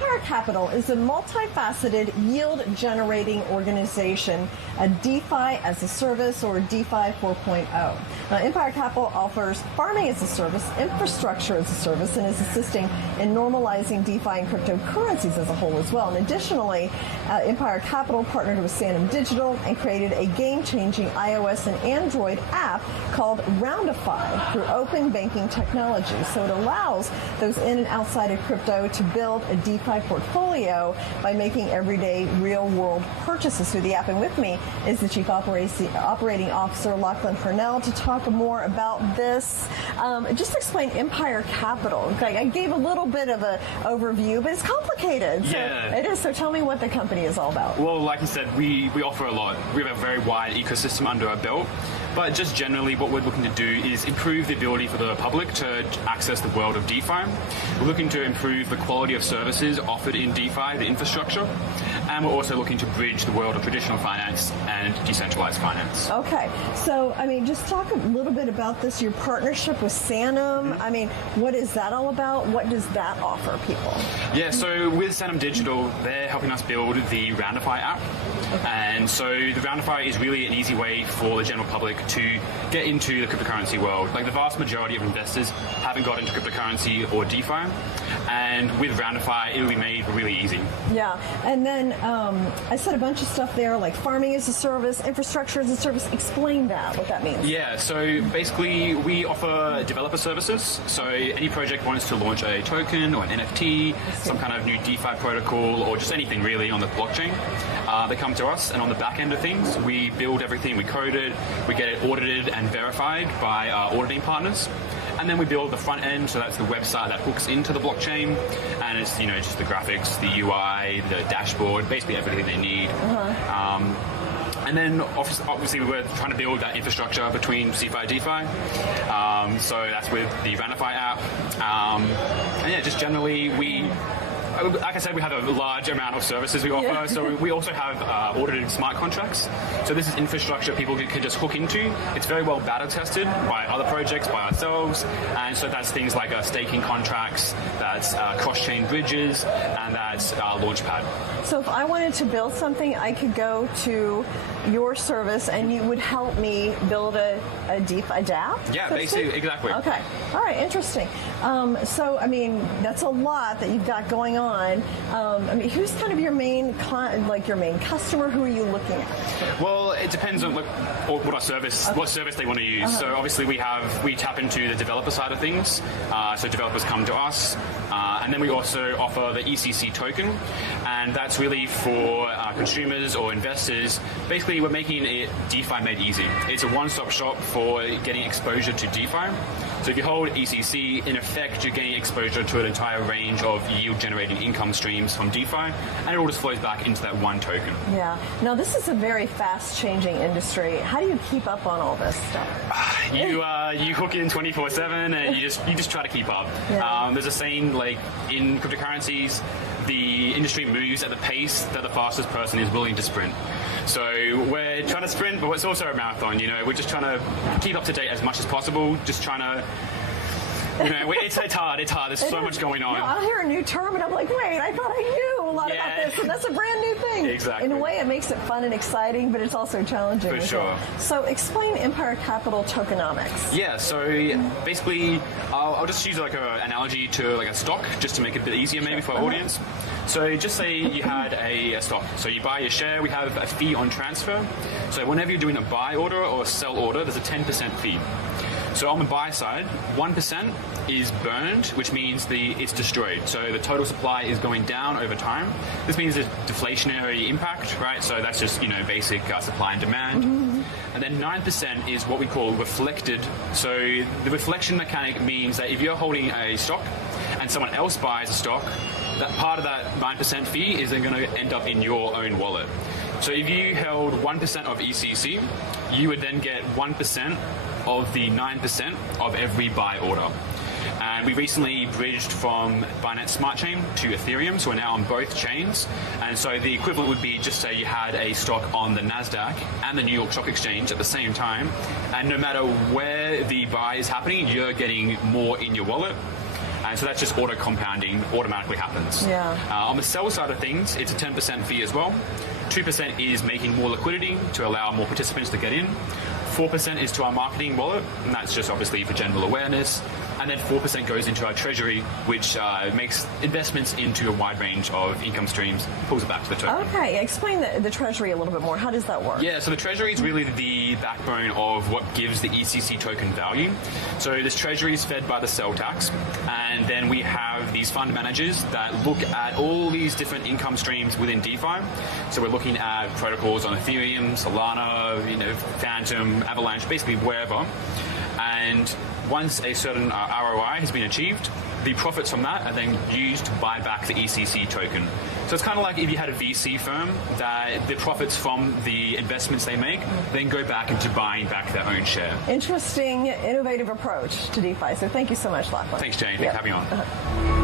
Empire Capital is a multifaceted yield-generating organization, a DeFi as a service or DeFi 4.0. Now, Empire Capital offers farming as a service, infrastructure as a service, and is assisting in normalizing DeFi and cryptocurrencies as a whole as well. And additionally, Empire Capital partnered with Sanem Digital and created a game-changing iOS and Android app called Roundify through open banking technology. So it allows those in and outside of crypto to build a DeFi portfolio by making everyday real-world purchases through the app. And with me is the Chief Operating Officer, Lachlan Harnell, to talk more about this. Just explain Empire Capital. I gave a little bit of an overview, but it's complicated. So yeah. It is. So tell me what the company is all about. Well, like you said, we offer a lot. We have a very wide ecosystem under our belt. But just generally, what we're looking to do is improve the ability for the public to access the world of DeFi. We're looking to improve the quality of services offered in DeFi, the infrastructure, and we're also looking to bridge the world of traditional finance and decentralized finance. Okay, so just talk a little bit about this, your partnership with Sanem. What is that all about? What does that offer people? Yeah, so with Sanem Digital, they're helping us build the Roundify app. Okay. And so the Roundify is really an easy way for the general public to get into the cryptocurrency world. Like the vast majority of investors haven't got into cryptocurrency or DeFi, and with Roundify, it'll be made really easy. Yeah, and then I said a bunch of stuff there, like farming as a service, infrastructure as a service. Explain that, what that means. Yeah, so basically we offer developer services. So any project wants to launch a token or an NFT, some kind of new DeFi protocol, or just anything really on the blockchain, they come to us, and on the back end of things, we build everything, we code it, we get it audited and verified by our auditing partners. And then we build the front end, so that's the website that hooks into the blockchain, and it's just the graphics, the UI, the dashboard, basically everything they need. And then obviously we're trying to build that infrastructure between CeFi and DeFi. So that's with the Roundify app. And yeah, just generally like I said, we have a large amount of services we offer. Yeah. So we also have audited smart contracts. So this is infrastructure people can just hook into. It's very well beta tested by other projects, by ourselves. And so that's things like staking contracts, that's cross-chain bridges, and that's Launchpad. So if I wanted to build something, I could go to your service and you would help me build a dApp? Yeah, basically, exactly. Okay. All right, interesting. So, that's a lot that you've got going on. Who's kind of your main client, like your main customer? Who are you looking at? Well, it depends on what service they want to use. So obviously we tap into the developer side of things. So developers come to us, and then we also offer the ECC token, and that's really for consumers or investors. Basically, we're making it DeFi made easy. It's a one-stop shop for getting exposure to DeFi. So if you hold ECC, in effect, you're getting exposure to an entire range of yield-generating income streams from DeFi, and it all just flows back into that one token. Yeah. Now, this is a very fast-changing industry. How do you keep up on all this stuff? You hook in 24/7, and you just try to keep up. Yeah. There's a saying, like, in cryptocurrencies, the industry moves at the pace that the fastest person is willing to sprint. So we're trying to sprint, but it's also a marathon. We're just trying to keep up to date as much as possible. Just trying to, it's hard. There's so much going on. I'll hear a new term, and I'm like, wait, I thought I knew a lot about this, and that's a brand new thing. Exactly. In a way, it makes it fun and exciting, but it's also challenging. For sure. So explain Empire Capital tokenomics. Yeah. So basically, I'll just use like an analogy to like a stock, just to make it a bit easier maybe for our audience. So just say you had a stock. So you buy a share, we have a fee on transfer. So whenever you're doing a buy order or a sell order, there's a 10% fee. So on the buy side, 1% is burned, which means it's destroyed. So the total supply is going down over time. This means there's deflationary impact, right? So that's just, basic supply and demand. Mm-hmm. And then 9% is what we call reflected. So the reflection mechanic means that if you're holding a stock and someone else buys a stock, that part of that 9% fee is then going to end up in your own wallet. So if you held 1% of ECC, you would then get 1% of the 9% of every buy order. And we recently bridged from Binance Smart Chain to Ethereum, so we're now on both chains. And so the equivalent would be, just say you had a stock on the NASDAQ and the New York Stock Exchange at the same time, and no matter where the buy is happening, you're getting more in your wallet. And so that's just auto compounding, automatically happens. Yeah. On the sell side of things, it's a 10% fee as well. 2% is making more liquidity to allow more participants to get in. 4% is to our marketing wallet, and that's just obviously for general awareness. And then 4% goes into our treasury, which makes investments into a wide range of income streams, pulls it back to the token. Okay, explain the treasury a little bit more. How does that work? Yeah, so the treasury is really the backbone of what gives the ECC token value. So this treasury is fed by the sell tax, and then we have these fund managers that look at all these different income streams within DeFi. So we're looking at protocols on Ethereum, Solana, Phantom, Avalanche, basically wherever. And once a certain ROI has been achieved, the profits from that are then used to buy back the ECC token. So it's kind of like if you had a VC firm that the profits from the investments they make then go back into buying back their own share. Interesting, innovative approach to DeFi. So thank you so much, Lachlan. Thanks, Jane. Thanks for having me on.